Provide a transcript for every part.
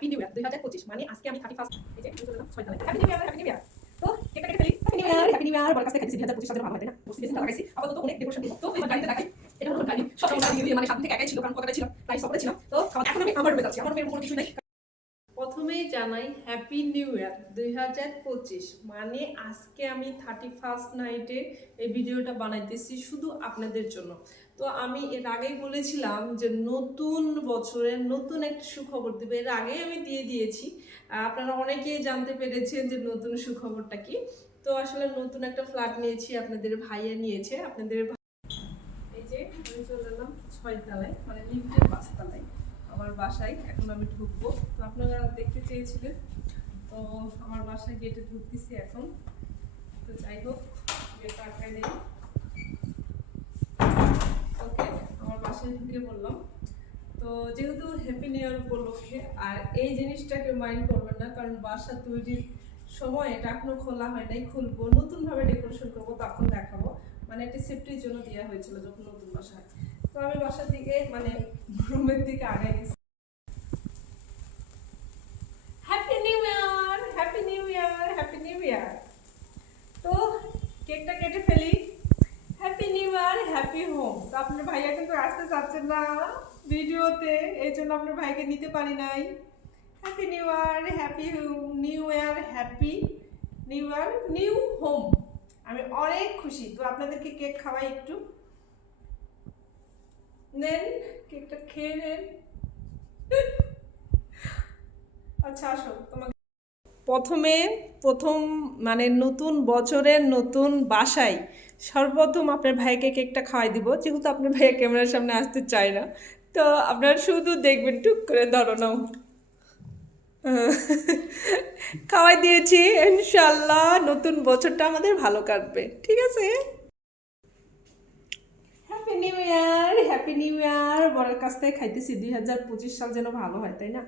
Happy new ইয়ার 2025 মানে আজকে আমি 31st এই যে চলে না 6 তারিখ হ্যাপি নিউ ইয়ার তো কেকটা কেটে ফেলি হ্যাপি নিউ ইয়ার বড় কাছে খাইছি 2025 সালে ভালো হয় না বসে গেছি লাগাইছি আপাতত অনেক ডেকোরেশন দিব তো এই গাড়িতে দেখাই এটা হলো গাড়ি সব গাড়ি দিয়ে মানে সামনে থেকে একাই ছিল কারণ কতটা ছিল তাই সব ছিল তো এখন আমি আমার রুমে যাচ্ছি আমার রুমে কোনো কিছু নাই। প্রথমেই জানাই হ্যাপি নিউ ইয়ার 2025 মানে আজকে আমি 31st নাইটে এই ভিডিওটা বানাইতেছি শুধু আপনাদের জন্য। তো আমি এর আগেই বলেছিলাম যে নতুন বছরের নতুন একটা সুখবর দেবে, এর আগেই আমি দিয়ে দিয়েছি, আপনারা অনেকেই জানতে পেরেছেন যে নতুন সুখবরটা কি। তো আসলে নতুন একটা ফ্ল্যাট নিয়েছি, আপনাদের ভাইয়া নিয়েছে। আপনাদের এই যে আমি চলে এলাম 6 তলায় মানে লিফটের 5 তলায় আমার বাসায়। এখন আমি ঢুকবো, তো আপনারা দেখতে চেয়েছিলেন, তো আমার বাসায় গেটে ঢুকতেছি এখন। তো যাই হোক গেটটা আটকায় নেই। ওকে, আমার বাসায় ঢুকে বললাম। তো যেহেতু হ্যাপি নিউ ইয়ার উপলক্ষে, আর এই জিনিসটাকে মাইন্ড করবেন না কারণ বাসা তৈরির সময় এটা এখনো খোলা হয় নাই, খুলবো নতুনভাবে ডেকোরেশন করবো তখন দেখাবো। মানে একটা সেফটির জন্য দেওয়া হয়েছিল যখন নতুন বাসা। তো আমি বাসার দিকে মানে রুমের দিকে আগাই গেছি। Happy new year, happy new year, happy new ইয়ার। তো কেকটা কেটে ফেলি। Happy new year, happy home. তো আপনার ভাইয়া কিন্তু আসতে চাচ্ছেন না ভিডিওতে, এই জন্য আপনার ভাইকে নিতে পারি নাই। Happy new year, happy new year, happy new ইয়ার, নিউ হোম। আমি অনেক খুশি। তো আপনাদেরকে কেক খাওয়াই একটু, নেন কেকটা খেয়ে নেন। আচ্ছা আসো তোমাকে প্রথম মানে নতুন বছরের নতুন বাসায় সর্বপ্রথম আপনার ভাইকে কেকটা খাওয়াই দিব, যেহেতু আপনার ভাইয়া ক্যামেরার সামনে আসতে চায় না। তো আপনারা শুধু দেখবেন, টুক করে ধরো নাও। খাওয়াই দিয়েছি, ইনশাল্লাহ নতুন বছরটা আমাদের ভালো কাটবে, ঠিক আছে। Happy new year, happy new year. বড়ের কাছ থেকে খাইতেছি, 2025 সাল যেন ভালো হয়, তাই না?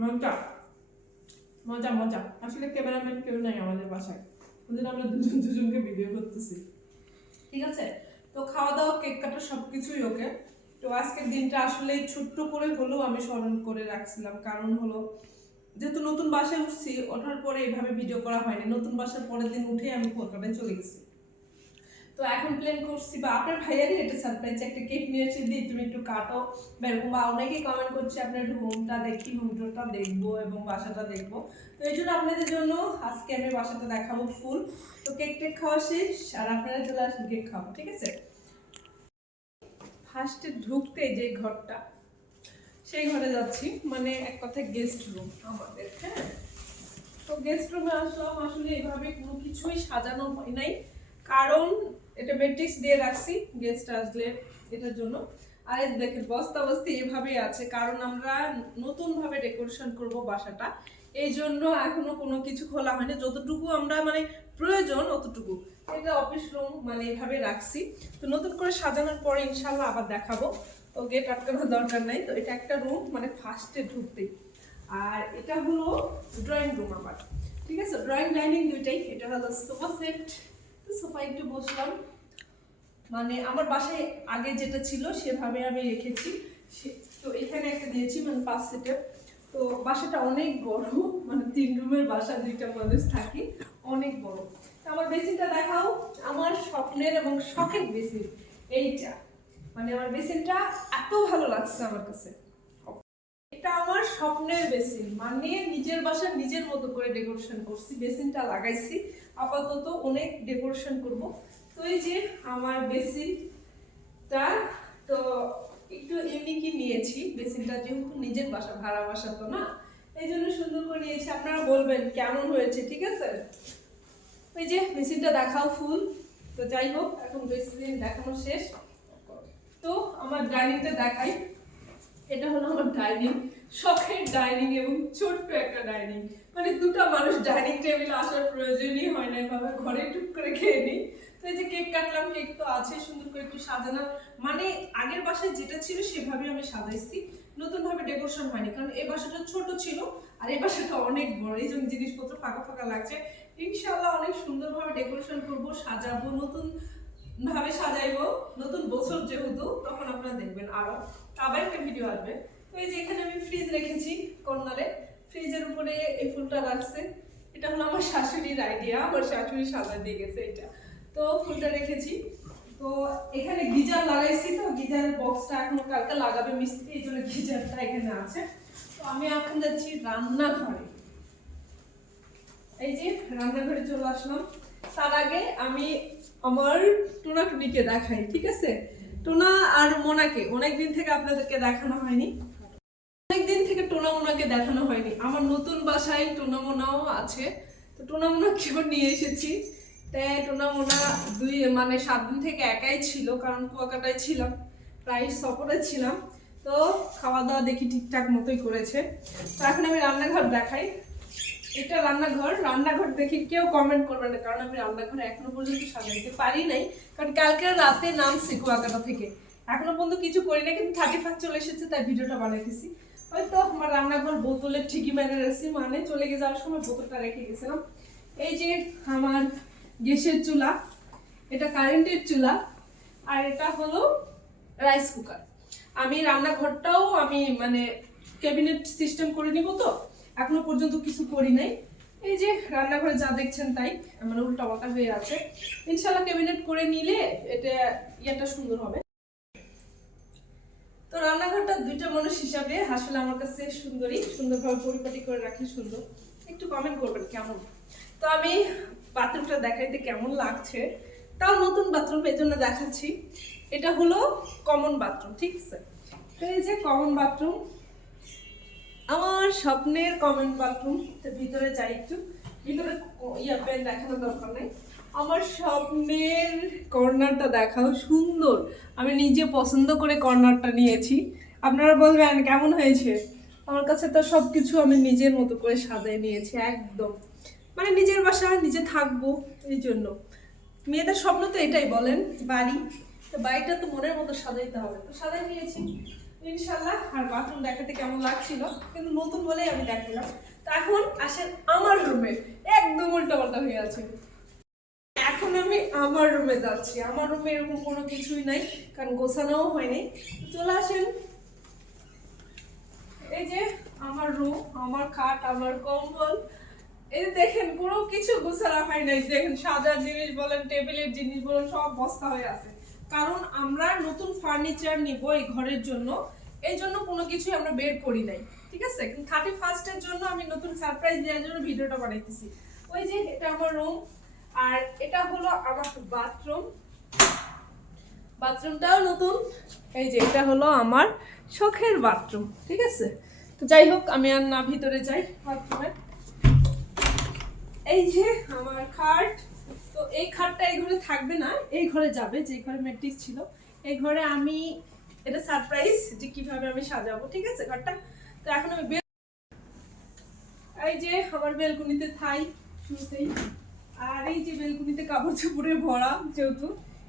মজা মজা মজা। আসলে ক্যামেরাম্যান কেউ নাই আমাদের বাসায়, ওদের আমরা দুজনকে ভিডিও করতেছি, ঠিক আছে। তো খাওয়া দাওয়া কেক কাটা সবকিছুই ওকে। তো আজকের দিনটা আসলে ছোট্ট করে হলেও আমি স্মরণ করে রাখছিলাম, কারণ হলো যেহেতু নতুন বাসায় উঠছি, ওঠার পরে এইভাবে ভিডিও করা হয়নি। নতুন বাসার পরের দিন উঠে আমি কলকাতায় চলে গেছি। তো এখন প্ল্যান করছি, বা আপনার ভাইয়ারই একটা সারপ্রাইজ, একটা কেক নিয়েছি, দিই তুমি একটু কাটো বা এরকম। বা অনেকেই কমেন্ট করছে আপনার হোমটা দেখি, হোম টুরটা দেখবো এবং বাসাটা দেখবো। তো এই জন্য আপনাদের জন্য আজকে আমি বাসাটা দেখাবো ফুল। তো কেক টেক খাওয়া শেষ, আর আপনারা চলে আসেন কেক খাবো, ঠিক আছে। ফার্স্টে ঢুকতে যে ঘরটা, সেই ঘরে যাচ্ছি, মানে এক কথায় গেস্ট রুম আমাদের, হ্যাঁ। তো গেস্ট রুমে আসলাম, আসলে এভাবে কোনো কিছুই সাজানো হয় নাই, কারণ এটা ম্যাট্রিক্স দিয়ে রাখছি গেস্ট আসলে এটার জন্য। আর দেখেন বস্তা বস্তি এভাবেই আছে, কারণ আমরা নতুনভাবে ডেকোরেশন করব বাসাটা, এই জন্য এখনো কোনো কিছু খোলা হয়নি। যতটুকু আমরা মানে প্রয়োজন অতটুকু। এটা অফিস রুম মানে এভাবে রাখছি। তো নতুন করে সাজানোর পরে ইনশাল্লাহ আবার দেখাবো। তো গেট আটকানোর দরকার নাই। তো এটা একটা রুম, মানে ফার্স্টে ঢুকতেই। আর এটা হলো ড্রয়িং রুম আমার, ঠিক আছে। ড্রয়িং ডাইনিং দুইটাই। এটা হলো সোফা সেট, তো সোফা একটু বসলাম। মানে আমার বাসায় আগে যেটা ছিল সেভাবে আমি রেখেছি। তো এখানে একটা দিয়েছি মানে 5 সিটের। তো বাসাটা অনেক বড়, মানে 3 রুমের বাসা, 2টা মানুষ থাকি, অনেক বড়। আমার বেসিনটা দেখাও, আমার স্বপ্নের এবং শখের বেসিন এইটা। মানে আমার বেসিনটা এত ভালো লাগছে আমার কাছে, এটা আমার স্বপ্নের বেসিন। মানে নিজের বাসা নিজের মতো করে ডেকোরেশন করছি, বেসিনটা লাগাইছি। আপাতত অনেক ডেকোরেশন করব। তো এই যে আমার বেসিনটা, তো একটু ইউনিকই নিয়েছি বেসিনটা, যেহেতু নিজের বাসা, ভাড়া বাসা তো না, এই জন্য সুন্দর করে নিয়েছি। আপনারা বলবেন কেমন হয়েছে, ঠিক আছে। ওই যে বেসিনটা দেখাও ফুল। তো যাই হোক, এখন বেসিন দেখানো শেষ। তো আমার ডাইনিংটা দেখাই। এটা হলো আমার ডাইনিং, শখের ডাইনিং এবং ছোট্ট একটা ডাইনিং। মানে 2টা মানুষ ডাইনিং টেবিলে আসার প্রয়োজনই হয় না, এভাবে ঘরে টুক করে খেয়ে নিই। তো এই যে কেক কাটলাম, কেক তো আছে, সুন্দর করে একটু সাজানো। মানে আগের বাসায় যেটা ছিল সেভাবে আমি সাজাইছি, নতুনভাবে ডেকোরেশন হয়নি, কারণ এই বাসাটা ছোট ছিল আর এই বাসাটা অনেক বড়, এই জন্য জিনিসপত্র ফাঁকা ফাঁকা লাগছে। ইনশাআল্লাহ অনেক সুন্দরভাবে ডেকোরেশন করব, সাজাবো, নতুন ভাবে সাজাইবো, নতুন বছর যেহেতু, তখন আপনারা দেখবেন আরো আবার একটা ভিডিও আসবে। তো এই যে এখানে আমি ফ্রিজ রেখেছি কর্নারে, ফ্রিজের উপরে এই ফুলটা রাখছে, এটা হলো আমার শাশুড়ির আইডিয়া, আমার শাশুড়ি সাজা দিয়ে গেছে এটা। তো ফুলটা রেখেছি। তো এখানে গিজার লাগাইছি, তো গিজারের বক্সটা এখনো কালকে লাগাবে মিস্ত্রি, এই জন্য গিজারটা এখানে আছে। তো আমি এখন যাচ্ছি রান্নাঘরে। এই যে রান্নাঘরে চলে আসলাম। তার আগে আমি আমার টোনা টুনিকে দেখাই, ঠিক আছে? টোনা আর মোনাকে অনেকদিন থেকে আপনাদেরকে দেখানো হয়নি, অনেকদিন থেকে টোনা মোনাকে দেখানো হয়নি। আমার নতুন বাসায় টোনা মোনাও আছে, তো টোনা মোনাকেও নিয়ে এসেছি। তাই টোনা মোনা 7 দিন থেকে একাই ছিল, কারণ কুয়াকাটায় ছিলাম, প্রায় সফরে ছিলাম। তো খাওয়া দাওয়া দেখি ঠিকঠাক মতোই করেছে। তো এখন আমি রান্নাঘর দেখাই। এটা রান্নাঘর দেখে কেউ কমেন্ট করবে না, কারণ আমি রান্নাঘরে এখনো পর্যন্ত সাজাইতে পারি নাই, কারণ কালকে রাতে নামছি কুয়াকাটা থেকে, এখনো পর্যন্ত কিছু করি না, কিন্তু 31 চলে এসেছে, তাই ভিডিওটা বানাইতেছি। হয়তো আমার রান্নাঘর বোতলের ঠিকই মেরে রেখেছি, মানে চলে গিয়ে যাওয়ার সময় বোতলটা রেখে গেছিলাম। এই যে আমার গ্যাসের চুলা, এটা কারেন্টের চুলা, আর এটা হলো রাইস কুকার। আমি রান্নাঘরটাও আমি ক্যাবিনেট সিস্টেম করে নিব, তো এখনো পর্যন্ত কিছু করি নাই। এই যে রান্নাঘরে যা দেখছেন তাই উল্টাপাল্টা হয়ে আছে, ইনশাল্লাহ ক্যাবিনেট করে নিলে এটা সুন্দর হবে। তো রান্নাঘরটা দুইটা মানুষ হিসাবে আসলে আমার কাছে সুন্দরভাবে পরিপাটি করে রাখলে সুন্দর। একটু কমেন্ট করবেন কেমন। তো আমি বাথরুমটা দেখাইতে কেমন লাগছে, তাও নতুন বাথরুম, এই জন্য দেখাচ্ছি। এটা হলো কমন বাথরুম, ঠিক আছে? তো এই যে কমন বাথরুম, আমার স্বপ্নের কমন বাথরুম। তো ভিতরে যাই একটু, ভিতরে পেন দেখানোর দরকার নেই, আমার স্বপ্নের কর্নারটা দেখাও। সুন্দর, আমি নিজে পছন্দ করে কর্নারটা নিয়েছি। আপনারা বলবেন কেমন হয়েছে? আমার কাছে তো সবকিছু আমি নিজের মতো করে সাজিয়ে নিয়েছি, একদম নিজের বাসা, নিজে থাকবো, এই জন্য। মেয়েদের স্বপ্ন তো এটাই, বলেন, বাড়ি। তো বাড়িটা তো মনের মতো সাজাইতে হবে, তো সাজাই নিয়েছি ইনশাল্লাহ। আর বাথরুম দেখাতে কেমন লাগছিল, কিন্তু নতুন বলেই আমি দেখালাম। তো এখন আসেন আমার রুমে, একদম উল্টাপাল্টা হয়ে আছে। এখন আমি আমার রুমে যাচ্ছি। আমার রুমে এরকম কোনো কিছুই নাই, কারণ গোছানোও হয়নি। চলে আসেন, এই যে আমার রুম, আমার খাট, আমার কম্বল। এই যে দেখেন, কোনো কিছু গোছানো হয় নাই। দেখেন সাজার জিনিস বলেন, টেবিলের জিনিস বলেন, সব বস্তা হয়ে আছে, কারণ আমরা নতুন ফার্নিচার নিব এই ঘরের জন্য, এই জন্য কোনো কিছু আমরা বের করি নাই, ঠিক আছে? কিন্তু 31 এর জন্য আমি নতুন সারপ্রাইজ দেওয়ার জন্য ভিডিওটা বানাইতেছি। ওই যে এটা আমার রুম, আর এটা হলো আমার বাথরুম, বাথরুমটাও নতুন। এই যে এটা হলো আমার শখের বাথরুম, ঠিক আছে? তো যাই হোক, আমি আর না ভিতরে যাই বাথরুমে। এই যে আমার খাট, তো এই খাটটা এই ঘরে থাকবে না, এই ঘরে যাবে, যে ঘরে ম্যাট্রিক্স ছিল। এই ঘরে আমি এটা সারপ্রাইজ যে কিভাবে আমি সাজাবো, ঠিক আছে ঘরটা। তো এখন আমি এই যে আমার বেলকুনিতে থাই শুরুতেই, আর এই যে বেলকুনিতে কাপড় চোপড়ে ভরা, যেহেতু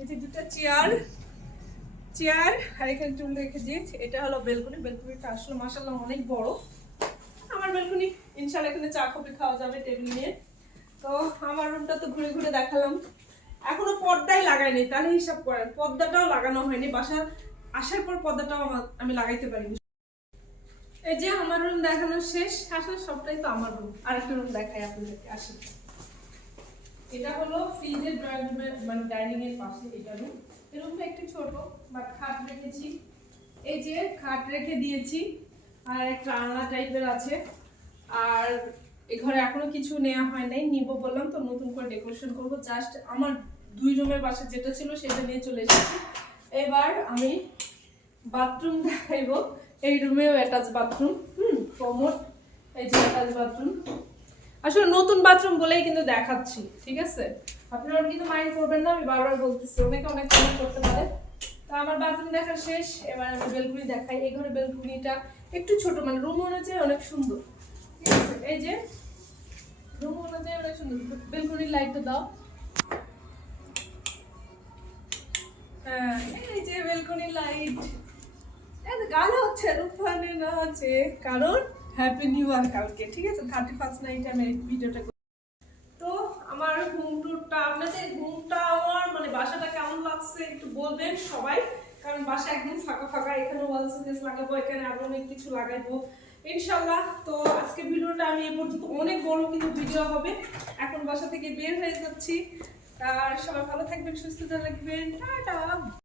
এই যে দুটো চেয়ার আর এখানে চুল রেখে দিয়েছি। এটা হলো বেলকুনিটা আসলে মাশাআল্লাহ অনেক বড় আমার বেলকুনি। ইনশাআল্লাহ এখানে চা কফি খাওয়া যাবে টেবিল নিয়ে। তো আমার রুমটা তো ঘুরে ঘুরে দেখালাম, এখনো পর্দাই লাগাইনি, তাহলে হিসাব করেন, পর্দাটাও লাগানো হয়নি। বাসা আসার পর পর্দাটাও আমি লাগাইতে পারিনি। এই যে আমার রুম দেখানো শেষ, আসলে সবটাই তো আমার রুম। আরেকটা রুম দেখাই আপনাদেরকে, আসেন। এটা হলো ফ্রিজের ড্রয়িং রুমের ডাইনিং এর পাশে এটা রুম। এই রুমটা একটু ছোট, বাট খাট রেখেছি, এই যে খাট রেখে দিয়েছি, আর একটা আলনা টাইপের আছে। আর এই ঘরে এখনো কিছু নেওয়া হয় নাই, নিব বললাম তো, নতুন করে ডেকোরেশন করব। জাস্ট আমার 2 রুমের বাসা যেটা ছিল সেটা নিয়ে চলে এসেছি। এবার আমি বাথরুম দেখাইবো। এই রুমেও অ্যাটাচ বাথরুম, কমোড, এই যে অ্যাটাচ বাথরুম। আসলে নতুন বাথরুম বলেই কিন্তু দেখাচ্ছি, ঠিক আছে? আপনারা কিন্তু মাইন্ড করবেন না, আমি বারবার বলতেছি, অনেকে অনেক কমেন্ট করতে পারে। তো আমার বাথরুম দেখা শেষ, এবার আমি বেলকুনি দেখাই। এই ঘরে বেলকুনিটা একটু ছোট, রুম অনুযায়ী অনেক সুন্দর, ঠিক আছে? এই যে রুম অনুযায়ী অনেক সুন্দর। বেলকুনির লাইটটা দাও। হ্যাঁ, এই যে বেলকুনির লাইট। গান হচ্ছে রূপহানে না আছে, কারণ হ্যাপি নিউ ইয়ার কালকে, ঠিক আছে? 31 নাইটে আমি ভিডিওটা। তো আমার হোম টুরটা, আপনাদের হোমটা আমার বাসাটা কেমন কেমন লাগছে একটু বলবেন সবাই, কারণ বাসা একদম ফাঁকা ফাঁকা, এখানে ওয়াল সুকেস লাগাবো, এখানে আরো অনেক কিছু লাগাইবো ইনশাল্লাহ। তো আজকে ভিডিওটা আমি এই পর্যন্ত, অনেক বড় কিন্তু ভিডিও হবে, এখন বাসা থেকে বের হয়ে যাচ্ছি। আর সবাই ভালো থাকবেন, সুস্থ থাকবেন, টাটা।